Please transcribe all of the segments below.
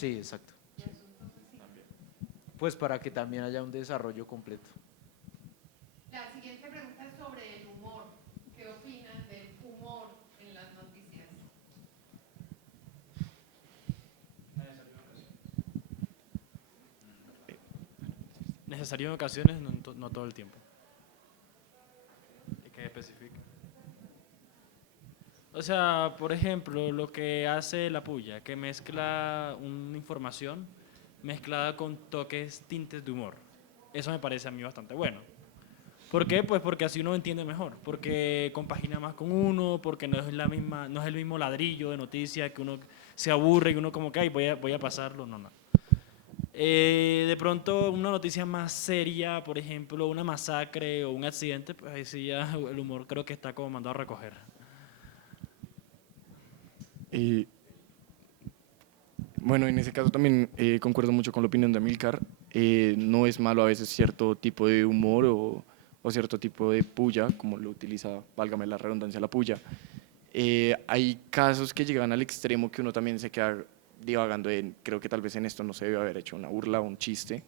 Sí, exacto. Pues para que también haya un desarrollo completo. La siguiente pregunta es sobre el humor. ¿Qué opinan del humor en las noticias? Necesario en ocasiones, no, no todo el tiempo. ¿Y qué especifica? O sea, por ejemplo, lo que hace la puya, que mezcla una información mezclada con toques, tintes de humor. Eso me parece a mí bastante bueno. ¿Por qué? Pues porque así uno entiende mejor, porque compagina más con uno, porque no es la misma, no es el mismo ladrillo de noticias que uno se aburre y uno como que ay, voy a pasarlo, no, no. De pronto una noticia más seria, por ejemplo, una masacre o un accidente, pues ahí sí ya el humor creo que está como mandado a recoger. Eh, bueno, en ese caso también concuerdo mucho con la opinión de Amilcar. No es malo a veces cierto tipo de humor o cierto tipo de puya, como lo utiliza, válgame la redundancia, la puya. Hay casos que llegan al extremo que uno también se queda divagando en, creo que tal vez en esto no se debe haber hecho una burla o un chiste,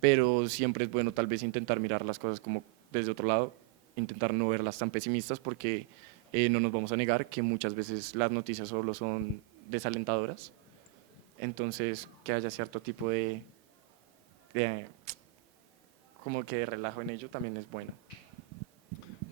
pero siempre es bueno tal vez intentar mirar las cosas como desde otro lado, intentar no verlas tan pesimistas porque no nos vamos a negar que muchas veces las noticias solo son desalentadoras, entonces que haya cierto tipo de como que de relajo en ello también es bueno.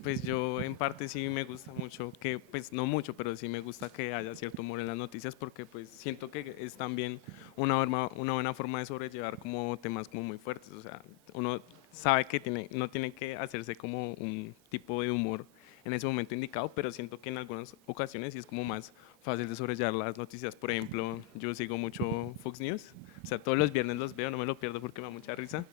Pues yo en parte sí me gusta mucho que, pues no mucho, pero sí me gusta que haya cierto humor en las noticias porque pues siento que es también una buena forma de sobrellevar como temas como muy fuertes, o sea, uno sabe que no tiene que hacerse como un tipo de humor en ese momento indicado, pero siento que en algunas ocasiones sí es como más fácil de sobrellevar las noticias. Por ejemplo, yo sigo mucho Fox News, o sea, todos los viernes los veo, no me lo pierdo porque me da mucha risa.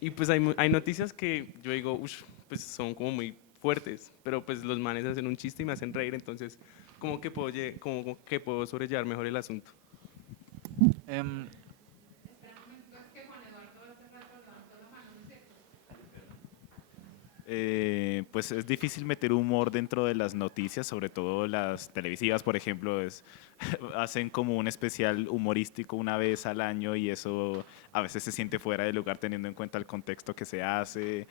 Y pues hay noticias que yo digo, uff, pues son como muy fuertes, pero pues los manes hacen un chiste y me hacen reír, entonces como que puedo sobrellevar mejor el asunto. Em, Espera un momento, es que Juan Eduardo hace rato levantó la mano, ¿no es cierto? Pues es difícil meter humor dentro de las noticias, sobre todo las televisivas, por ejemplo, hacen como un especial humorístico una vez al año y eso a veces se siente fuera de lugar teniendo en cuenta el contexto que se hace,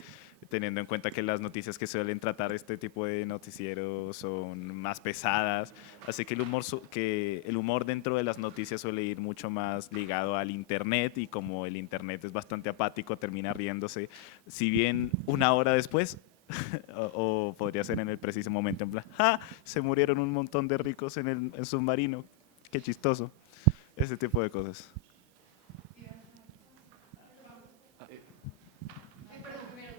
teniendo en cuenta que las noticias que suelen tratar este tipo de noticieros son más pesadas, así que que el humor dentro de las noticias suele ir mucho más ligado al internet y como el internet es bastante apático, termina riéndose, si bien una hora después o podría ser en el preciso momento, en plan, ¡ja! Se murieron un montón de ricos en el submarino, qué chistoso, ese tipo de cosas. Ay, perdón, primero,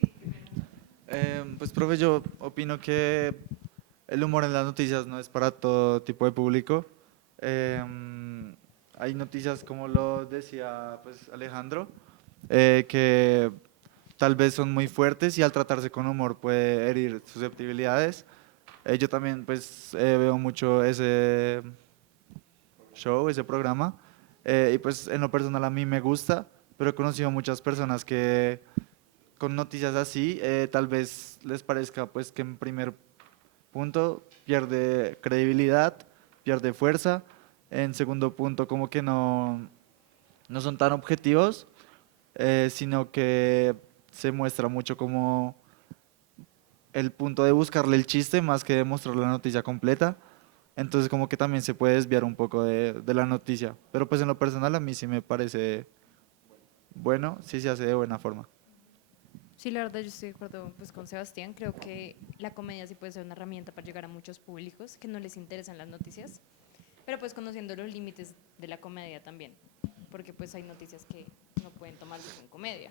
sí, primero. pues, profe, yo opino que el humor en las noticias no es para todo tipo de público. Hay noticias, como lo decía pues, Alejandro, que tal vez son muy fuertes y al tratarse con humor puede herir susceptibilidades. Yo también pues veo mucho ese show, ese programa, y pues en lo personal a mí me gusta, pero he conocido muchas personas que con noticias así tal vez les parezca pues que en primer punto pierde credibilidad, pierde fuerza, en segundo punto como que no son tan objetivos, sino que se muestra mucho como el punto de buscarle el chiste más que de mostrar la noticia completa. Entonces como que también se puede desviar un poco de la noticia. Pero pues en lo personal a mí sí me parece bueno, sí se hace de buena forma. Sí, la verdad yo estoy de acuerdo pues, con Sebastián. Creo que la comedia sí puede ser una herramienta para llegar a muchos públicos que no les interesan las noticias, pero pues conociendo los límites de la comedia también, porque pues hay noticias que no pueden tomarse con comedia.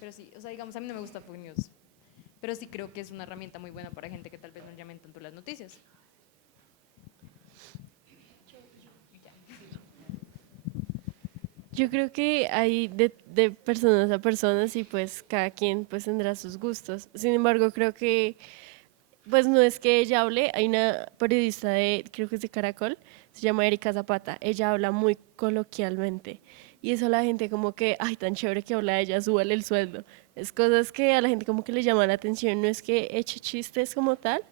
Pero sí, o sea, digamos, a mí no me gusta Fox News, pero sí creo que es una herramienta muy buena para gente que tal vez no llamen tanto las noticias. Yo creo que hay de personas a personas y pues cada quien pues tendrá sus gustos. Sin embargo, creo que pues no es que ella hable, hay una periodista de, creo que es de Caracol, se llama Erika Zapata, ella habla muy coloquialmente y eso a la gente como que, ay, tan chévere que habla ella, súbale el sueldo. Es cosas que a la gente como que le llama la atención, no es que eche chistes como tal,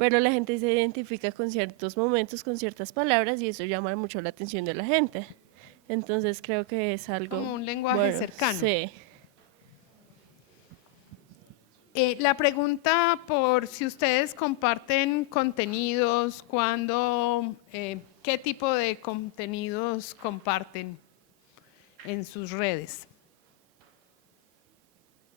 pero la gente se identifica con ciertos momentos, con ciertas palabras y eso llama mucho la atención de la gente. Entonces creo que es algo... Como un lenguaje bueno, cercano. Sí. La pregunta por si ustedes comparten contenidos, qué tipo de contenidos comparten en sus redes.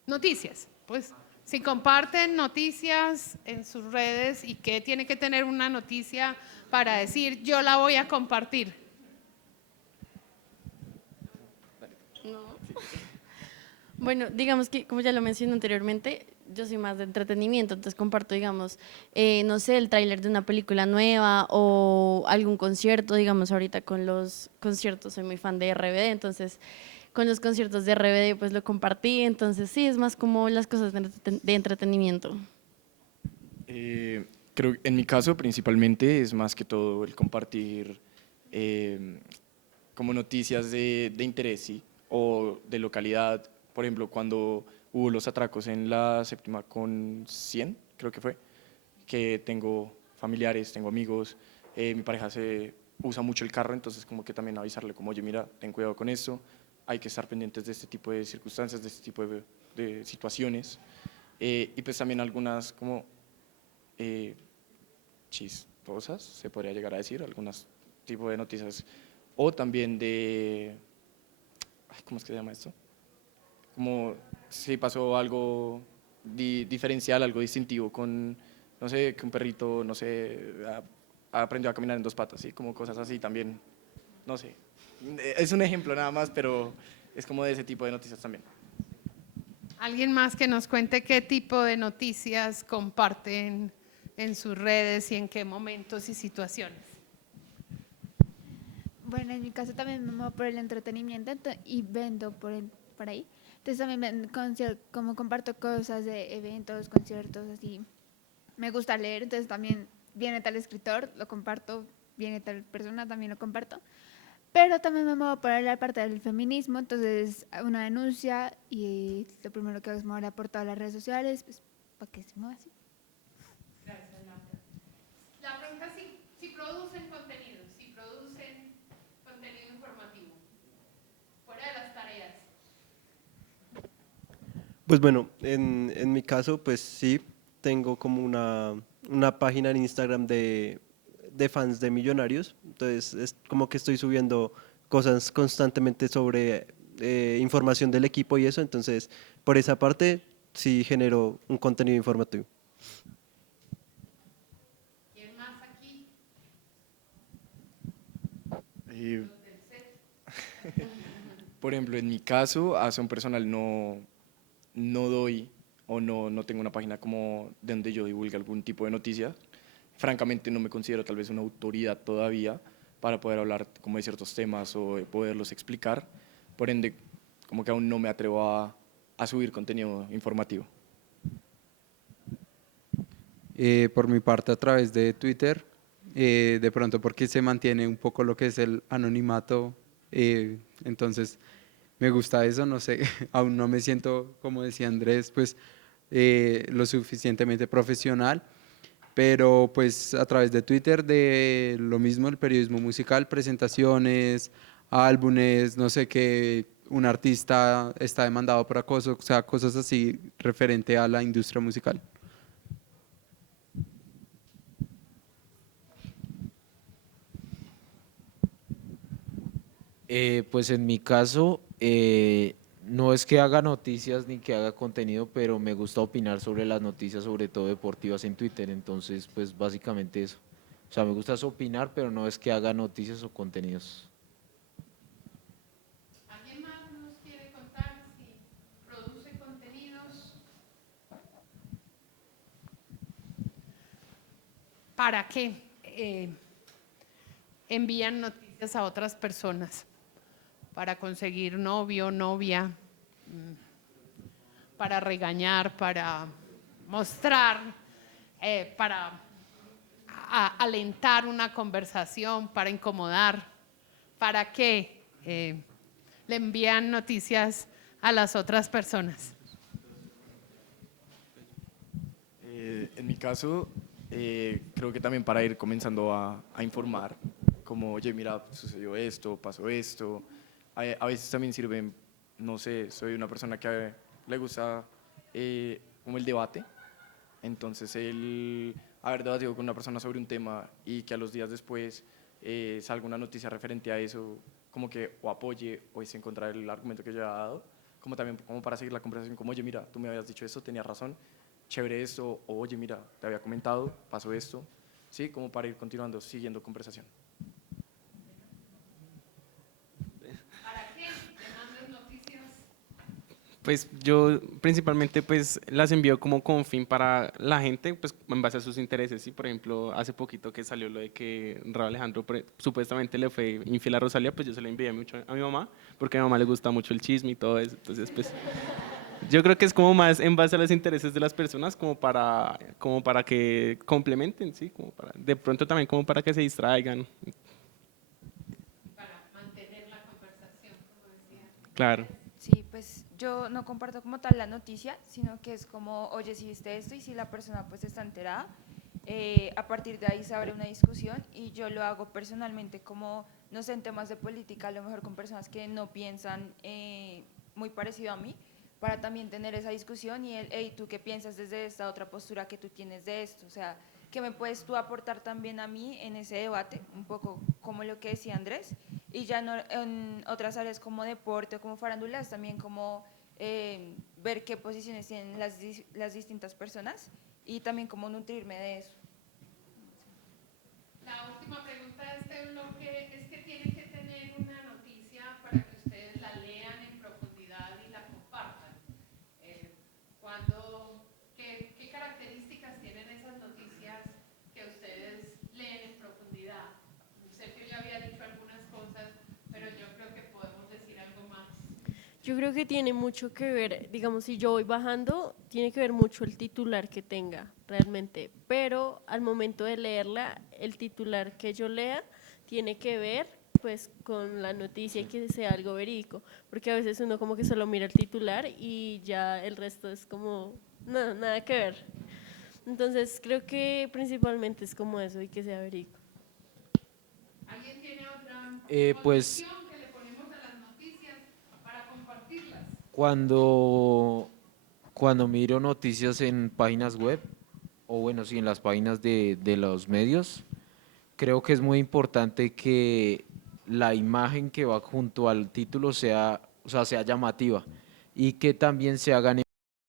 Noticias, pues si comparten noticias en sus redes y qué tiene que tener una noticia para decir yo la voy a compartir. Bueno, digamos que, como ya lo mencioné anteriormente, yo soy más de entretenimiento, entonces comparto, digamos, no sé, el tráiler de una película nueva o algún concierto, digamos, ahorita con los conciertos, soy muy fan de RBD, entonces con los conciertos de RBD pues lo compartí, entonces sí, es más como las cosas de entretenimiento. Creo que en mi caso principalmente es más que todo el compartir como noticias de interés, ¿sí? O de localidad. Por ejemplo, cuando hubo los atracos en la séptima con 100, creo que fue, que tengo familiares, tengo amigos, mi pareja usa mucho el carro, entonces como que también avisarle como, oye, mira, ten cuidado con esto, hay que estar pendientes de este tipo de circunstancias, de este tipo de situaciones, y pues también algunas como chistosas, se podría llegar a decir, algunos tipos de noticias, o también ¿cómo es que se llama esto? Como si pasó algo diferencial, algo distintivo con, no sé, que un perrito, no sé, aprendió a caminar en dos patas, ¿sí? Como cosas así también, no sé. Es un ejemplo nada más, pero es como de ese tipo de noticias también. ¿Alguien más que nos cuente qué tipo de noticias comparten en sus redes y en qué momentos y situaciones? Bueno, en mi caso también me muevo por el entretenimiento y vendo por ahí. Entonces también como comparto cosas de eventos, conciertos, así. Me gusta leer, entonces también viene tal escritor, lo comparto, viene tal persona, también lo comparto. Pero también me muevo por la parte del feminismo, entonces una denuncia y lo primero que hago es mover por todas las redes sociales, pues para que se mueva así. Gracias, Laura. La pregunta es si producen contenido informativo, fuera de las tareas. Pues bueno, en mi caso, pues sí, tengo como una página en Instagram de fans de Millonarios, entonces es como que estoy subiendo cosas constantemente sobre información del equipo y eso, entonces por esa parte sí genero un contenido informativo. ¿Quién más aquí? Por ejemplo, en mi caso, a un personal no doy o no tengo una página como de donde yo divulgue algún tipo de noticia. Francamente no me considero tal vez una autoridad todavía para poder hablar como de ciertos temas o de poderlos explicar. Por ende, como que aún no me atrevo a subir contenido informativo. Por mi parte a través de Twitter, de pronto porque se mantiene un poco lo que es el anonimato, entonces me gusta eso, no sé, aún no me siento, como decía Andrés, pues lo suficientemente profesional, pero pues a través de Twitter de lo mismo, el periodismo musical, presentaciones, álbumes, no sé, que un artista está demandado por acoso, o sea, cosas así referente a la industria musical. Pues en mi caso, no es que haga noticias ni que haga contenido, pero me gusta opinar sobre las noticias, sobre todo deportivas en Twitter, entonces pues básicamente eso. O sea, me gusta opinar, pero no es que haga noticias o contenidos. ¿Alguien más nos quiere contar si produce contenidos? ¿Para qué envían noticias a otras personas? Para conseguir novio, novia, para regañar, para mostrar, para alentar una conversación, para incomodar. ¿Para qué le envían noticias a las otras personas? En mi caso, Creo que también para ir comenzando a informar, como, oye, mira, sucedió esto, pasó esto. A veces también sirven, no sé, soy una persona que le gusta como el debate, entonces el haber debatido con una persona sobre un tema y que a los días después salga una noticia referente a eso, como que o apoye o es en contra del argumento que yo he dado, como también como para seguir la conversación, como, oye, mira, tú me habías dicho esto, tenías razón, chévere esto, o oye, mira, te había comentado, pasó esto, ¿sí? Como para ir continuando, siguiendo conversación. ¿Para qué te mandas noticias? Pues yo principalmente pues las envío como con fin para la gente, pues en base a sus intereses. ¿Sí? Por ejemplo, hace poquito que salió lo de que Raúl Alejandro supuestamente le fue infiel a Rosalía, pues yo se lo envié mucho a mi mamá, porque a mi mamá le gusta mucho el chisme y todo eso. Entonces, pues yo creo que es como más en base a los intereses de las personas, como para que complementen, ¿sí? Como para, de pronto también como para que se distraigan. Para mantener la conversación, como decía. Claro. Sí, pues yo no comparto como tal la noticia, sino que es como, oye, si viste esto y si la persona pues está enterada, a partir de ahí se abre una discusión y yo lo hago personalmente como, no sé, en temas de política, a lo mejor con personas que no piensan muy parecido a mí, para también tener esa discusión y el, hey, ¿tú qué piensas desde esta otra postura que tú tienes de esto? O sea, ¿qué me puedes tú aportar también a mí en ese debate? Un poco como lo que decía Andrés. Y ya no, en otras áreas como deporte o como farándulas, también como ver qué posiciones tienen las distintas personas y también como nutrirme de eso. La última pregunta de este bloque es que tienen que tener una noticia para que ustedes la lean en profundidad y la compartan. ¿Qué características tienen esas noticias que ustedes leen en profundidad? Sergio ya había dicho algunas cosas, pero yo creo que podemos decir algo más. Yo creo que tiene mucho que ver, digamos, si yo voy bajando, tiene que ver mucho el titular que tenga realmente, pero al momento de leerla, el titular que yo lea tiene que ver pues con la noticia y que sea algo verídico, porque a veces uno como que solo mira el titular y ya el resto es como nada que ver. Entonces creo que principalmente es como eso y que sea verídico. ¿Alguien tiene otra Pues condición que le ponemos a las noticias para compartirlas? cuando miro noticias en páginas web, o bueno, sí, en las páginas de los medios, creo que es muy importante que la imagen que va junto al título sea, o sea, sea llamativa y que también se hagan